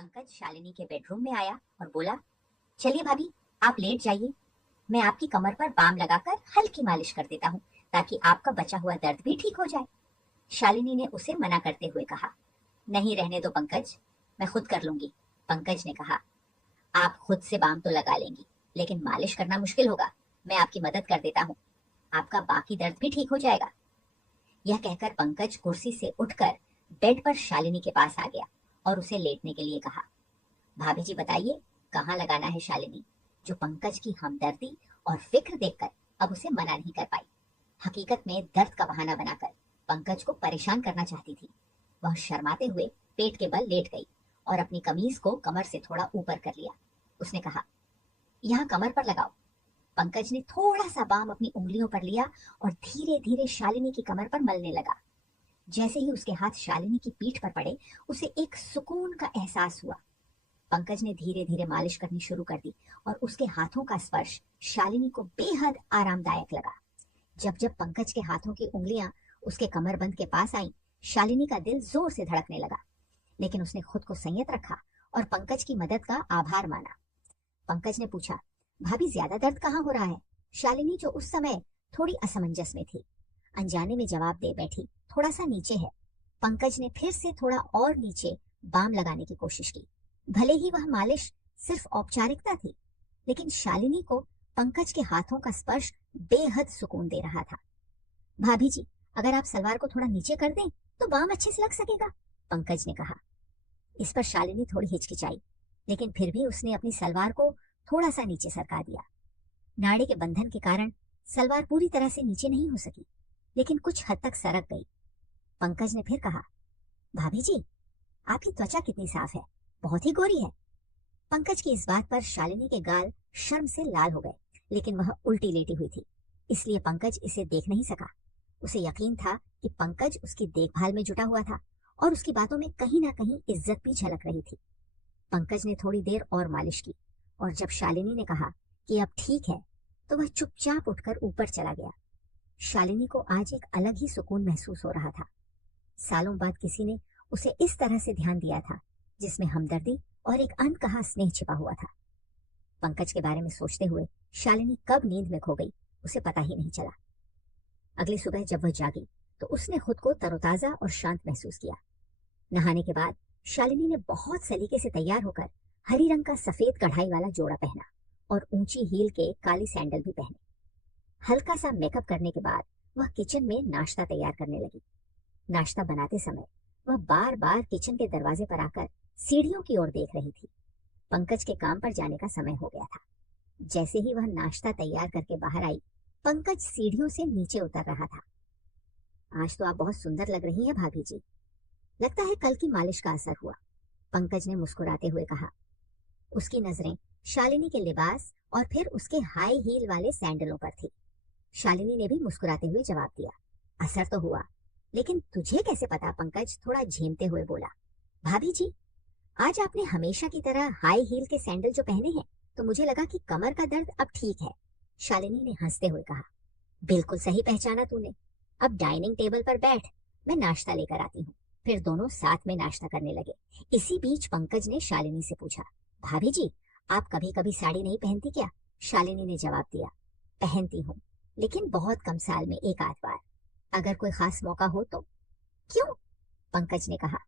पंकज शालिनी के बेडरूम में आया और बोला, चलिए भाभी, आप लेट जाइए। मैं आपकी कमर पर बाम लगाकर हल्की मालिश कर देता हूँ ताकि आपका बचा हुआ दर्द भी ठीक हो जाए। शालिनी ने उसे मना करते हुए कहा, नहीं, रहने दो पंकज, मैं खुद कर लूंगी। पंकज ने कहा, आप खुद से बाम तो लगा लेंगी, लेकिन मालिश करना मुश्किल होगा। मैं आपकी मदद कर देता हूँ, आपका बाकी दर्द भी ठीक हो जाएगा। यह कहकर पंकज कुर्सी से उठकर बेड पर शालिनी के पास आ गया और उसे लेटने के लिए कहा। भाभी जी बताइए, कहाँ लगाना है शालिनी, जो पंकज की हमदर्दी और फिक्र देखकर अब उसे मना नहीं कर पाई। हकीकत में दर्द का बहाना बनाकर पंकज को परेशान करना चाहती थी। वह शर्माते हुए पेट के बल लेट गई और अपनी कमीज को कमर से थोड़ा ऊपर कर लिया। उसने कहा, यहाँ कमर पर लगाओ। पंकज ने थोड़ा सा बाम अपनी उंगलियों पर लिया और धीरे धीरे शालिनी की कमर पर मलने लगा। जैसे ही उसके हाथ शालिनी की पीठ पर पड़े, उसे एक सुकून का एहसास हुआ। पंकज ने धीरे धीरे मालिश करनी शुरू कर दी और उसके हाथों का स्पर्श शालिनी को बेहद आरामदायक लगा। जब जब पंकज के हाथों की उंगलियां उसके कमरबंद के पास आईं, शालिनी का दिल जोर से धड़कने लगा, लेकिन उसने खुद को संयत रखा और पंकज की मदद का आभार माना। पंकज ने पूछा, भाभी ज्यादा दर्द कहाँ हो रहा है? शालिनी, जो उस समय थोड़ी असमंजस में थी, अनजाने में जवाब दे बैठी, थोड़ा सा नीचे है। पंकज ने फिर से थोड़ा और नीचे बाम लगाने की कोशिश की। भले ही वह मालिश सिर्फ औपचारिकता थी, लेकिन शालिनी को पंकज के हाथों का स्पर्श बेहद सुकून दे रहा था। भाभी जी, अगर आप सलवार को थोड़ा नीचे कर दें तो बाम अच्छे से लग सकेगा, पंकज ने कहा। इस पर शालिनी थोड़ी हिचकिचाई, लेकिन फिर भी उसने अपनी सलवार को थोड़ा सा नीचे सरका दिया। नाड़े के बंधन के कारण सलवार पूरी तरह से नीचे नहीं हो सकी, लेकिन कुछ हद तक सरक गई। पंकज ने फिर कहा, भाभी जी, आपकी त्वचा कितनी साफ है, बहुत ही गोरी है। पंकज की इस बात पर शालिनी के गाल शर्म से लाल हो गए, लेकिन वह उल्टी लेटी हुई थी, इसलिए पंकज इसे देख नहीं सका। उसे यकीन था कि पंकज उसकी देखभाल में जुटा हुआ था और उसकी बातों में कहीं ना कहीं इज्जत भी झलक रही थी। पंकज ने थोड़ी देर और मालिश की और जब शालिनी ने कहा कि अब ठीक है, तो वह चुपचाप उठकर ऊपर चला गया। शालिनी को आज एक अलग ही सुकून महसूस हो रहा था। सालों बाद किसी ने उसे इस तरह से ध्यान दिया था, जिसमें हमदर्दी और एक अनकहा स्नेह छिपा हुआ था। पंकज के बारे में सोचते हुए शालिनी कब नींद में खो गई, उसे पता ही नहीं चला। अगली सुबह जब वह जागी तो उसने खुद को तरोताजा और शांत महसूस किया। नहाने के बाद शालिनी ने बहुत सलीके से तैयार होकर हरी रंग का सफेद कढ़ाई वाला जोड़ा पहना और ऊंची हील के काली सैंडल भी पहने। हल्का सा मेकअप करने के बाद वह किचन में नाश्ता तैयार करने लगी। नाश्ता बनाते समय वह बार बार किचन के दरवाजे पर आकर सीढ़ियों की ओर देख रही थी। पंकज के काम पर जाने का समय हो गया था। जैसे ही वह नाश्ता तैयार करके बाहर आई, पंकज सीढ़ियों से नीचे उतर रहा था। आज तो आप बहुत सुंदर लग रही हैं भाभी जी, लगता है कल की मालिश का असर हुआ, पंकज ने मुस्कुराते हुए कहा। उसकी नजरें शालिनी के लिबास और फिर उसके हाई हील वाले सैंडलों पर थी। शालिनी ने भी मुस्कुराते हुए जवाब दिया, असर तो हुआ, लेकिन तुझे कैसे पता? पंकज थोड़ा झेमते हुए बोला। भाभी जी, आज आपने हमेशा की तरह हाई हील के सैंडल जो पहने हैं, तो मुझे लगा कि कमर का दर्द अब ठीक है, शालिनी ने हंसते हुए कहा। बिल्कुल सही पहचाना तूने। अब डाइनिंग टेबल पर बैठ, मैं नाश्ता लेकर आती हूँ। फिर दोनों साथ में नाश्ता करने लगे। इसी बीच पंकज ने शालिनी से पूछा, भाभी जी, आप कभी कभी साड़ी नहीं पहनती क्या? शालिनी ने जवाब दिया, पहनती हूँ, लेकिन बहुत कम, साल में एक आध बार, अगर कोई खास मौका हो तो। क्यों? पंकज ने कहा।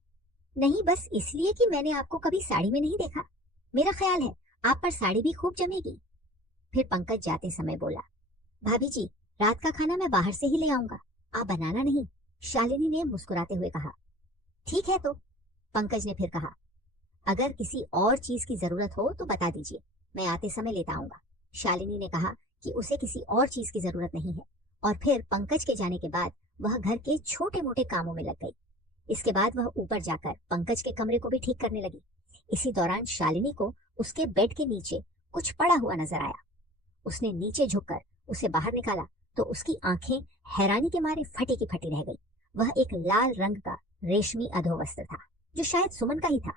नहीं, बस इसलिए कि मैंने आपको कभी साड़ी में नहीं देखा। मेरा ख्याल है आप पर साड़ी भी खूब जमेगी। फिर पंकज जाते समय बोला, भाभी जी, रात का खाना मैं बाहर से ही ले आऊंगा, आप बनाना नहीं, शालिनी ने मुस्कुराते हुए कहा। ठीक है तो, पंकज ने फिर कहा, अगर किसी और चीज की जरूरत हो तो बता दीजिए, मैं आते समय लेता आऊंगा। शालिनी ने कहा कि उसे किसी और चीज की जरूरत नहीं है, और फिर पंकज के जाने के बाद वह घर के छोटे मोटे कामों में लग गई। इसके बाद वह ऊपर जाकर पंकज के कमरे को भी ठीक करने लगी। इसी दौरान शालिनी को उसके बेड के नीचे कुछ पड़ा हुआ नजर आया। उसने नीचे झुककर उसे बाहर निकाला तो उसकी आंखें हैरानी के मारे फटी की फटी रह गई। वह एक लाल रंग का रेशमी अधोवस्त्र था, जो शायद सुमन का ही था।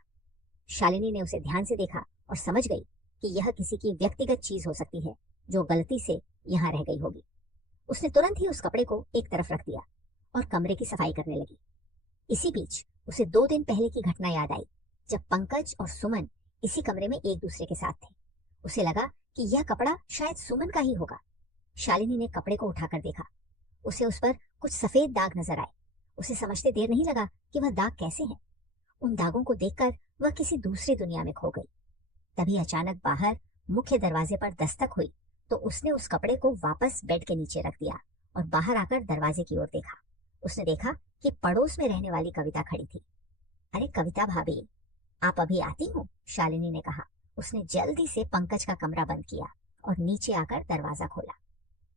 शालिनी ने उसे ध्यान से देखा और समझ गई कि यह किसी की व्यक्तिगत चीज हो सकती है, जो गलती से यहाँ रह गई होगी। उसने तुरंत ही उस कपड़े को एक तरफ रख दिया और कमरे की सफाई करने लगी। इसी बीच उसे 2 दिन पहले की घटना याद आई। जब पंकज और सुमन इसी कमरे में एक दूसरे के साथ थे। उसे लगा कि यह कपड़ा शायद सुमन का ही होगा। शालिनी ने कपड़े को उठाकर देखा। उसे उस पर कुछ सफेद दाग नजर आए। उसे समझते देर नहीं लगा कि वह दाग कैसे हैं। उन दागों को देखकर वह किसी दूसरी दुनिया में खो गई। तभी अचानक बाहर मुख्य दरवाजे पर दस्तक हुई तो उसने उस कपड़े को वापस बेड के नीचे रख दिया और बाहर आकर दरवाजे की ओर देखा। उसने देखा कि पड़ोस में रहने वाली कविता खड़ी थी। अरे कविता भाभी, आप अभी आती हो? शालिनी ने कहा। उसने जल्दी से पंकज का कमरा बंद किया और नीचे आकर दरवाजा खोला।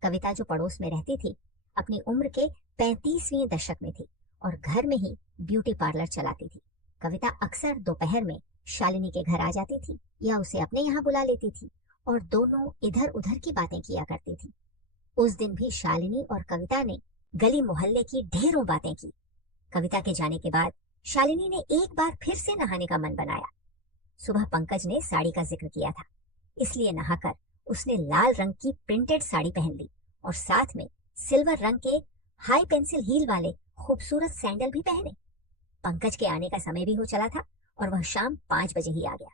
कविता जो पड़ोस में रहती थी, अपनी उम्र के 35वें दशक में थी और घर में ही ब्यूटी पार्लर चलाती थी। कविता अक्सर दोपहर में शालिनी के घर आ जाती थी या उसे अपने यहाँ बुला लेती थी और दोनों इधर उधर की बातें किया करती थी। उस दिन भी शालिनी और कविता ने गली मोहल्ले की ढेरों बातें की। कविता के जाने के बाद शालिनी ने एक बार फिर से नहाने का मन बनाया। सुबह पंकज ने साड़ी का जिक्र किया था, इसलिए नहाकर उसने लाल रंग की प्रिंटेड साड़ी पहन ली और साथ में सिल्वर रंग के हाई पेंसिल हील वाले खूबसूरत सैंडल भी पहने। पंकज के आने का समय भी हो चला था और वह शाम 5 बजे ही आ गया।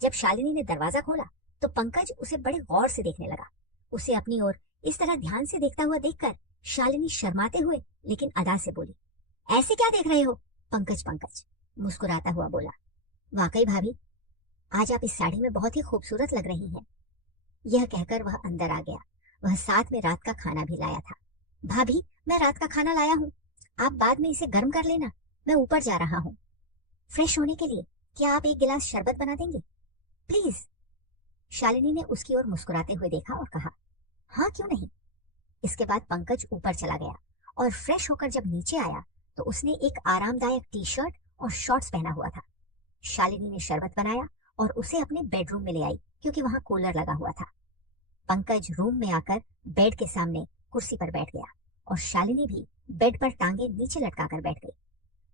जब शालिनी ने दरवाजा खोला तो पंकज उसे बड़े गौर से देखने लगा। उसे अपनी ओर इस तरह ध्यान से देखता हुआ देखकर शालिनी शर्माते हुए लेकिन अदा से बोली, ऐसे क्या देख रहे हो? पंकज मुस्कुराता हुआ बोला, वाकई भाभी, आज आप इस साड़ी में बहुत ही खूबसूरत लग रही हैं। यह कहकर वह अंदर आ गया। वह साथ में रात का खाना भी लाया था। भाभी, मैं रात का खाना लाया हूँ, आप बाद में इसे गर्म कर लेना। मैं ऊपर जा रहा हूँ फ्रेश होने के लिए। क्या आप एक गिलास शरबत बना देंगे प्लीज? शालिनी ने उसकी ओर मुस्कुराते हुए देखा और कहा, हाँ क्यों नहीं। इसके बाद पंकज ऊपर चला गया और फ्रेश होकर जब नीचे आया तो उसने एक आरामदायक टी शर्ट और शॉर्ट्स पहना हुआ था। शालिनी ने शरबत बनाया और उसे अपने बेडरूम में ले आई क्योंकि वहां कूलर लगा हुआ था। पंकज रूम में आकर बेड के सामने कुर्सी पर बैठ गया और शालिनी भी बेड पर टांगे नीचे लटकाकर बैठ गई।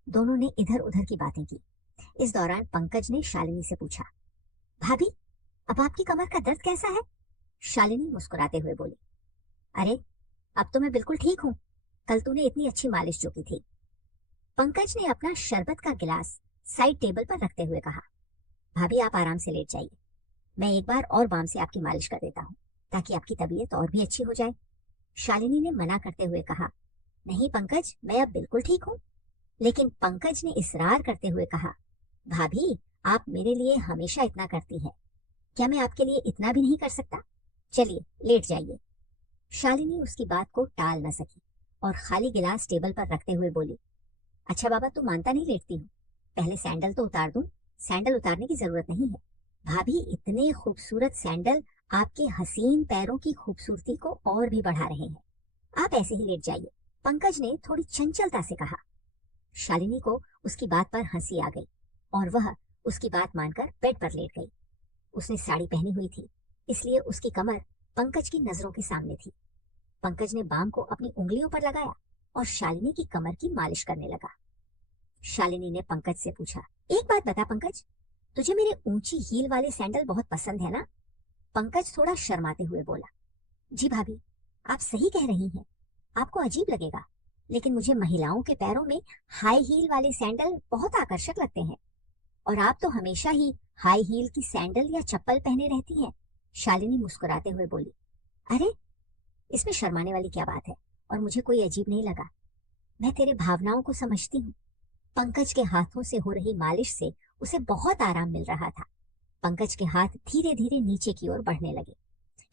दोनों ने इधर उधर की बातें की। इस दौरान पंकज ने शालिनी से पूछा, भाभी, अब आपकी कमर का दर्द कैसा है? शालिनी मुस्कुराते हुए बोली, अरे अब तो मैं बिल्कुल ठीक हूँ, कल तूने इतनी अच्छी मालिश जो की थी। पंकज ने अपना शरबत का गिलास साइड टेबल पर रखते हुए कहा, भाभी आप आराम से लेट जाइए, मैं एक बार और बाम से आपकी मालिश कर देता हूँ ताकि आपकी तबीयत और भी अच्छी हो जाए। शालिनी ने मना करते हुए कहा, नहीं पंकज, मैं अब बिल्कुल ठीक हूँ। लेकिन पंकज ने इसरार करते हुए कहा, भाभी आप मेरे लिए हमेशा इतना करती हैं, क्या मैं आपके लिए इतना भी नहीं कर सकता? चलिए लेट जाइए। शालिनी उसकी बात को टाल न सकी और खाली गिलास टेबल पर रखते हुए बोली, अच्छा बाबा, तू मानता नहीं लेटती हूँ, पहले सैंडल तो उतार दूं। सैंडल उतारने की जरूरत नहीं है भाभी, इतने खूबसूरत सैंडल आपके हसीन पैरों की खूबसूरती को और भी बढ़ा रहे हैं, आप ऐसे ही लेट जाइए, पंकज ने थोड़ी चंचलता से कहा। शालिनी को उसकी बात पर हंसी आ गई और वह उसकी बात मानकर बेड पर लेट गई। उसने साड़ी पहनी हुई थी, इसलिए उसकी कमर पंकज की नजरों के सामने थी। पंकज ने बाम को अपनी उंगलियों पर लगाया और शालिनी की कमर की मालिश करने लगा। शालिनी ने पंकज से पूछा, एक बात बता पंकज, तुझे मेरे ऊंची हील वाले सैंडल बहुत पसंद है ना? पंकज थोड़ा शर्माते हुए बोला, जी भाभी, आप सही कह रही हैं, आपको अजीब लगेगा, लेकिन मुझे महिलाओं के पैरों में हाई हील वाले सैंडल बहुत आकर्षक लगते हैं और आप तो हमेशा ही हाई हील की सैंडल या चप्पल पहने रहती हैं। शालिनी मुस्कुराते हुए बोली, अरे इसमें शर्माने वाली क्या बात है, और मुझे कोई अजीब नहीं लगा, मैं तेरे भावनाओं को समझती हूँ। पंकज के हाथों से हो रही मालिश से उसे बहुत आराम मिल रहा था। पंकज के हाथ धीरे धीरे नीचे की ओर बढ़ने लगे।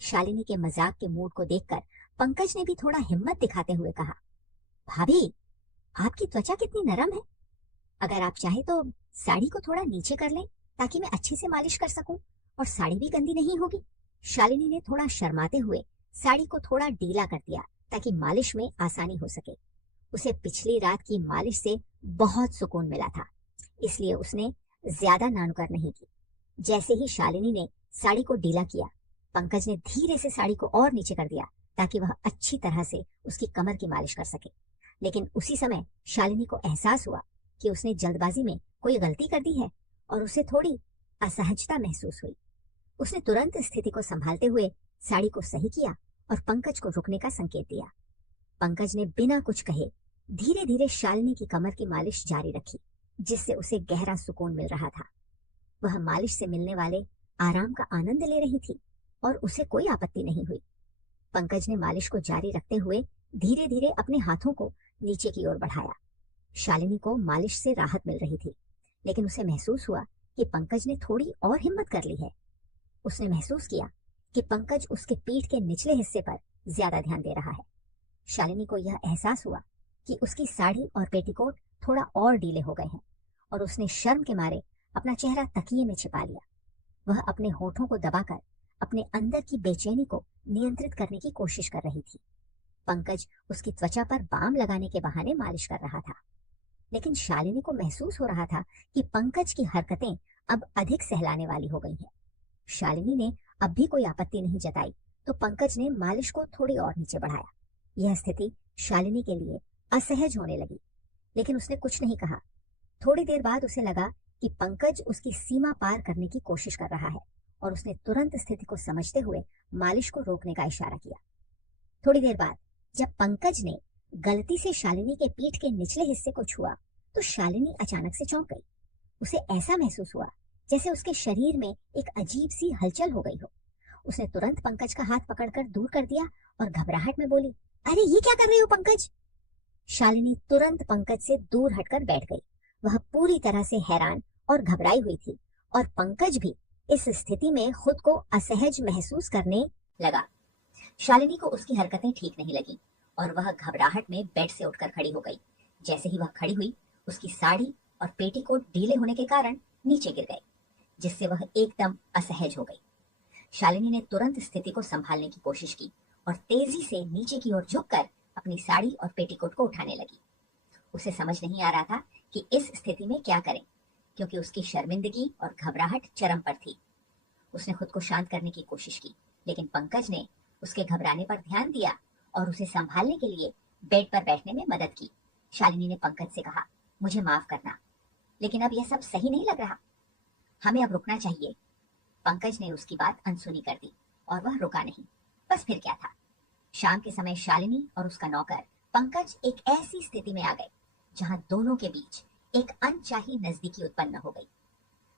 शालिनी के मजाक के मूड को देखकर पंकज ने भी थोड़ा हिम्मत दिखाते हुए कहा, भाभी आपकी त्वचा कितनी नरम है, अगर आप चाहे तो साड़ी को थोड़ा नीचे कर लें ताकि मैं अच्छे से मालिश कर सकूं और साड़ी भी गंदी नहीं होगी। शालिनी ने थोड़ा शर्माते हुए साड़ी को थोड़ा ढीला कर दिया ताकि मालिश में आसानी हो सके। उसे पिछली रात की मालिश से बहुत सुकून मिला था, इसलिए उसने ज्यादा नानुकर नहीं की। जैसे ही शालिनी ने साड़ी को ढीला किया, पंकज ने धीरे से साड़ी को और नीचे कर दिया ताकि वह अच्छी तरह से उसकी कमर की मालिश कर सके। लेकिन उसी समय शालिनी को एहसास हुआ कि उसने जल्दबाजी में कोई गलती कर दी है और उसे थोड़ी असहजता महसूस हुई। उसने तुरंत स्थिति को संभालते हुए साड़ी को सही किया और पंकज को रुकने का संकेत दिया। पंकज ने बिना कुछ कहे धीरे धीरे शालिनी की कमर की मालिश जारी रखी, जिससे उसे गहरा सुकून मिल रहा था। वह मालिश से मिलने वाले आराम का आनंद ले रही थी और उसे कोई आपत्ति नहीं हुई। पंकज ने मालिश को जारी रखते हुए धीरे धीरे अपने हाथों को नीचे की ओर बढ़ाया। शालिनी को मालिश से राहत मिल रही थी, लेकिन उसे महसूस हुआ कि पंकज ने थोड़ी और हिम्मत कर ली है। उसने महसूस किया कि पंकज उसके पीठ के निचले हिस्से पर ज्यादा ध्यान दे रहा है। शालिनी को यह एहसास हुआ कि उसकी साड़ी और पेटीकोट थोड़ा और ढीले हो गए हैं और उसने शर्म के मारे अपना चेहरा तकिए में छिपा लिया। वह अपने होठों को दबाकर अपने अंदर की बेचैनी को नियंत्रित करने की कोशिश कर रही थी। पंकज उसकी त्वचा पर बाम लगाने के बहाने मालिश कर रहा था, लेकिन शालिनी को महसूस हो रहा था कि पंकज की हरकतें अब अधिक सहलाने वाली हो गई हैं। शालिनी ने अब भी कोई आपत्ति नहीं जताई तो पंकज ने मालिश को थोड़ी और नीचे बढ़ाया। यह स्थिति शालिनी के लिए असहज होने लगी, लेकिन उसने कुछ नहीं कहा। थोड़ी देर बाद उसे लगा कि पंकज उसकी सीमा पार करने की कोशिश कर रहा है और उसने तुरंत स्थिति को समझते हुए मालिश को रोकने का इशारा किया। थोड़ी देर बाद जब पंकज ने गलती से शालिनी के पीठ के निचले हिस्से को छुआ तो शालिनी अचानक से चौंक गई। उसे ऐसा महसूस हुआ जैसे उसके शरीर में एक अजीब सी हलचल हो गई हो। उसने तुरंत पंकज का हाथ पकड़कर दूर कर दिया और घबराहट में बोली, अरे ये क्या कर रहे हो पंकज? शालिनी तुरंत पंकज से दूर हटकर बैठ गई। वह पूरी तरह से हैरान और घबराई हुई थी और पंकज भी इस स्थिति में खुद को असहज महसूस करने लगा। शालिनी को उसकी हरकतें ठीक नहीं लगी और वह घबराहट में बेड से उठकर खड़ी हो गई। जैसे ही वह खड़ी हुई, उसकी साड़ी और पेटीकोट ढीले होने के कारण नीचे गिर गए, जिससे वह एकदम असहज हो गई। शालिनी ने तुरंत स्थिति को संभालने की कोशिश की और तेजी से नीचे की ओर झुककर अपनी साड़ी और पेटीकोट को उठाने लगी। उसे समझ नहीं आ रहा था कि इस स्थिति में क्या करें, क्योंकि उसकी शर्मिंदगी और घबराहट चरम पर थी। उसने खुद को शांत करने की कोशिश की, लेकिन पंकज ने उसके घबराने पर ध्यान दिया और उसे संभालने के लिए बेड पर बैठने में मदद की। शालिनी ने पंकज से कहा, मुझे माफ करना, लेकिन अब यह सब सही नहीं लग रहा, हमें अब रुकना चाहिए। पंकज ने उसकी बात अनसुनी कर दी और वह रुका नहीं। बस फिर क्या था। शाम के समय शालिनी और उसका नौकर पंकज एक ऐसी स्थिति में आ गए जहां दोनों के बीच एक अनचाही नजदीकी उत्पन्न हो गई।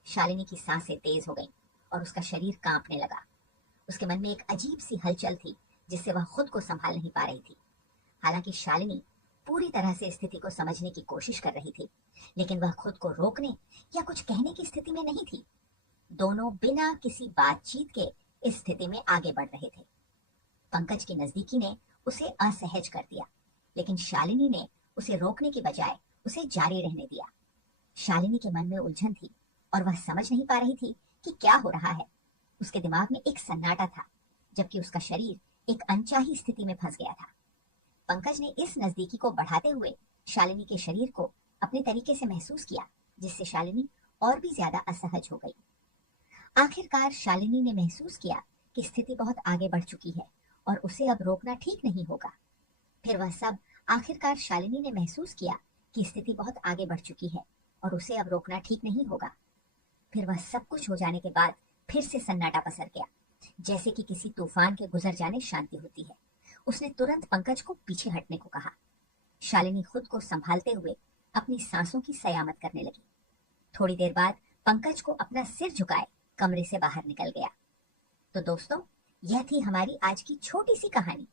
शालिनी की सांसें तेज हो गईं और उसका शरीर कांपने लगा। उसके मन में एक अजीब सी हलचल थी जिससे वह खुद को संभाल नहीं पा रही थी। हालांकि शालिनी पूरी तरह से स्थिति को समझने की कोशिश कर रही थी, लेकिन वह खुद को रोकने या कुछ कहने की स्थिति में नहीं थी। दोनों बिना किसी बातचीत के इस स्थिति में आगे बढ़ रहे थे। पंकज की नजदीकी ने उसे असहज कर दिया, लेकिन शालिनी ने उसे रोकने के बजाय उसे जारी रहने दिया। शालिनी के मन में उलझन थी और वह समझ नहीं पा रही थी कि क्या हो रहा है। उसके दिमाग में एक सन्नाटा था, जबकि उसका शरीर एक अनचाही स्थिति में फंस गया था। पंकज ने इस नजदीकी को बढ़ाते हुए शालिनी के शरीर को अपने तरीके से महसूस किया, जिससे शालिनी और भी ज्यादा असहज हो गई। आखिरकार शालिनी ने महसूस किया कि स्थिति बहुत आगे बढ़ चुकी है और उसे अब रोकना ठीक नहीं होगा। फिर वह सब आखिरकार शालिनी ने महसूस किया कि स्थिति बहुत आगे बढ़ चुकी है और उसे अब रोकना ठीक नहीं होगा। फिर वह सब कुछ हो जाने के बाद फिर से सन्नाटा पसर गया, जैसे कि किसी तूफान के गुजर जाने शांति होती है। उसने तुरंत पंकज को पीछे हटने को कहा। शालिनी खुद को संभालते हुए अपनी सांसों की सयामत करने लगी। थोड़ी देर बाद पंकज को अपना सिर झुकाए कमरे से बाहर निकल गया। तो दोस्तों, यह थी हमारी आज की छोटी सी कहानी।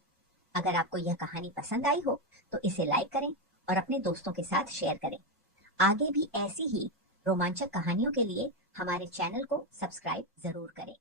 अगर आपको यह कहानी पसंद आई हो तो इसे लाइक करें और अपने दोस्तों के साथ शेयर करें। आगे भी ऐसी ही रोमांचक कहानियों के लिए हमारे चैनल को सब्सक्राइब जरूर करें।